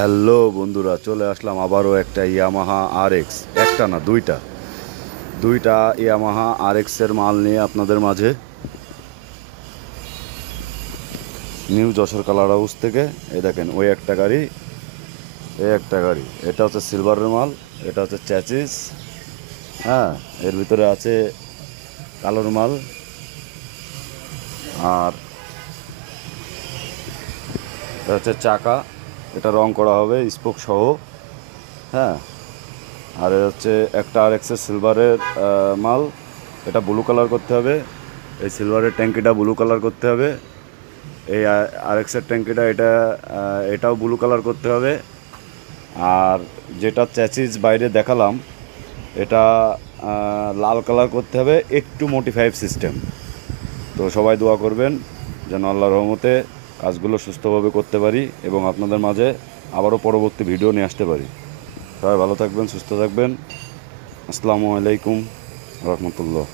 Hello বন্ধুরা, চলে আসলাম আবারও একটা ইয়ামাহা RX, একটা না দুইটা দুইটা ইয়ামাহা RX-এর মাল নিয়ে আপনাদের মাঝে। নিউ যশোর কালার হাউস থেকে। এই দেখেন, ওই একটা গাড়ি, এই একটা গাড়ি। এটা হচ্ছে সিলভারের মাল, এটা হচ্ছে চ্যাচিস। হ্যাঁ, এর ভিতরে আছে কালোর মাল। আর এটা হচ্ছে চাকা, এটা রং করা হবে স্পোক সহ। হ্যাঁ, আর এ হচ্ছে একটা RX-এর সিলভারের মাল, এটা ব্লু কালার করতে হবে। এই সিলভারের ট্যাঙ্কিটা ব্লু কালার করতে হবে। এই RX-এর ট্যাঙ্কিটা এটাও ব্লু কালার করতে হবে। আর যেটা চ্যাচিস বাইরে দেখালাম, এটা লাল কালার করতে হবে, একটু মোটিফাইড সিস্টেম। তো সবাই দোয়া করবেন যেন আল্লাহর রহমতে কাজগুলো সুস্থভাবে করতে পারি এবং আপনাদের মাঝে আবারও পরবর্তী ভিডিও নিয়ে আসতে পারি। সবাই ভালো থাকবেন, সুস্থ থাকবেন। আসসালামু আলাইকুম রহমতুল্লাহ।